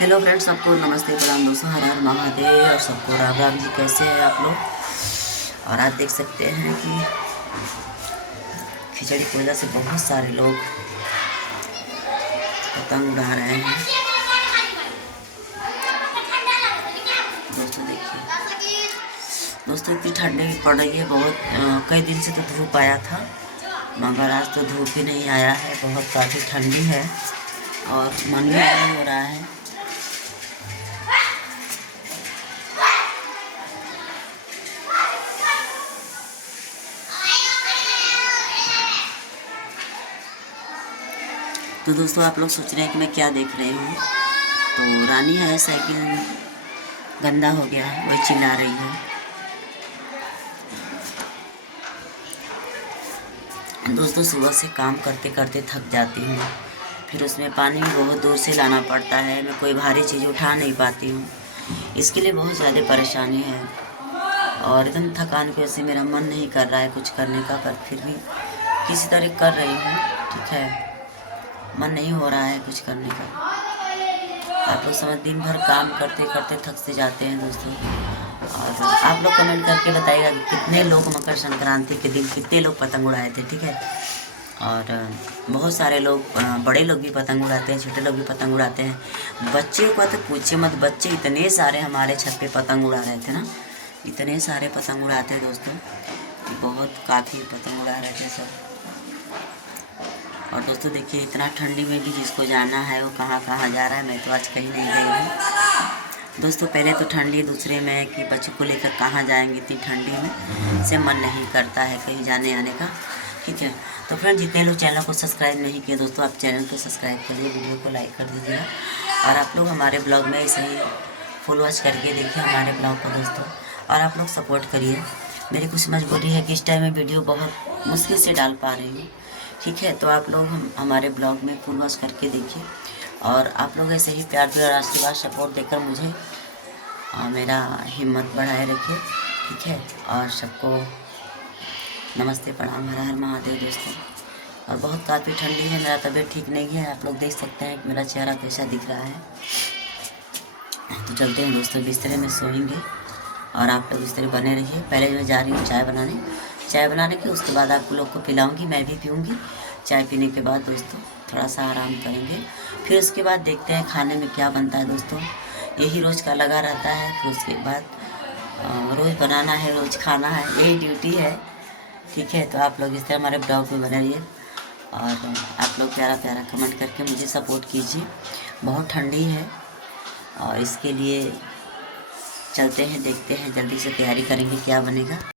Hello friends, सबको नमस्ते प्रणाम दोस्तों, हर हर महादेव और सबको राम राम जी। कैसे हैं आप लोग? और आज देख सकते हैं कि खिचड़ी की वजह से बहुत सारे लोग पतंग उड़ा रहे हैं। दोस्तों देखिए दोस्तों, इतनी ठंडी पड़ रही है बहुत। कई दिन से तो धूप आया था, मगर आज तो धूप ही नहीं आया है। बहुत काफ़ी ठंडी है और मन भी नहीं हो रहा है। तो दोस्तों, आप लोग सोच रहे हैं कि मैं क्या देख रही हूँ। तो रानी है, साइकिल गंदा हो गया है, वही चिल्ला रही है। दोस्तों, सुबह से काम करते करते थक जाती हूँ, फिर उसमें पानी भी बहुत दूर से लाना पड़ता है। मैं कोई भारी चीज़ उठा नहीं पाती हूँ, इसके लिए बहुत ज़्यादा परेशानी है। और एकदम थकान की वजह से मेरा मन नहीं कर रहा है कुछ करने का, पर फिर भी किसी तरह कर रही हूँ। ठीक है, मन नहीं हो रहा है कुछ करने का। आप लोग समझ, दिन भर काम करते करते थक से जाते हैं दोस्तों। और आप लोग कमेंट करके बताइएगा कि कितने लोग मकर संक्रांति के दिन कितने लोग पतंग उड़ाए थे। ठीक है, और बहुत सारे लोग, बड़े लोग भी पतंग उड़ाते हैं, छोटे लोग भी पतंग उड़ाते हैं। बच्चे को तो पूछिए मत, बच्चे इतने सारे हमारे छत पे पतंग उड़ा रहे थे ना, इतने सारे पतंग उड़ाते हैं दोस्तों, बहुत काफ़ी पतंग उड़ा रहे थे सब। और दोस्तों देखिए, इतना ठंडी में भी जिसको जाना है वो कहाँ कहाँ जा रहा है। मैं तो आज कहीं नहीं गई हूँ दोस्तों। पहले तो ठंडी, दूसरे में कि बच्चों को लेकर कहाँ जाएंगे इतनी ठंडी में, से मन नहीं करता है कहीं जाने आने का। ठीक है, तो फ्रेंड, जितने लोग चैनल को सब्सक्राइब नहीं किए दोस्तों, आप चैनल को सब्सक्राइब करिए, वीडियो को लाइक कर दीजिएगा। और आप लोग हमारे ब्लॉग में ऐसे ही फुल वॉच करके देखिए हमारे ब्लॉग को दोस्तों, और आप लोग सपोर्ट करिए। मेरी कुछ मजबूरी है कि इस टाइम में वीडियो बहुत मुश्किल से डाल पा रही हूँ। ठीक है, तो आप लोग हमारे ब्लॉग में फुल वॉच करके देखिए, और आप लोग ऐसे ही प्यार और आशीर्वाद सपोर्ट देकर मुझे मेरा हिम्मत बढ़ाए रखिए। ठीक है, और सबको नमस्ते प्रणाम, हर हर महादेव दोस्तों। और बहुत काफ़ी ठंडी है, मेरा तबीयत ठीक नहीं है। आप लोग देख सकते हैं कि मेरा चेहरा कैसा दिख रहा है। तो चलते हैं दोस्तों, बिस्तरे में सोएंगे और आप लोग बिस्तरे बने रहिए। पहले मैं जा रही हूँ चाय बनाने के, उसके बाद आप लोग को पिलाऊंगी, मैं भी पीऊँगी। चाय पीने के बाद दोस्तों थोड़ा सा आराम करेंगे, फिर उसके बाद देखते हैं खाने में क्या बनता है दोस्तों। यही रोज़ का लगा रहता है, फिर उसके बाद रोज़ बनाना है, रोज़ खाना है, यही ड्यूटी है। ठीक है, तो आप लोग इस तरह हमारे ब्लॉग में बने रहिए, और आप लोग प्यारा प्यारा कमेंट करके मुझे सपोर्ट कीजिए। बहुत ठंडी है और इसके लिए चलते हैं, देखते हैं, जल्दी से तैयारी करेंगे क्या बनेगा।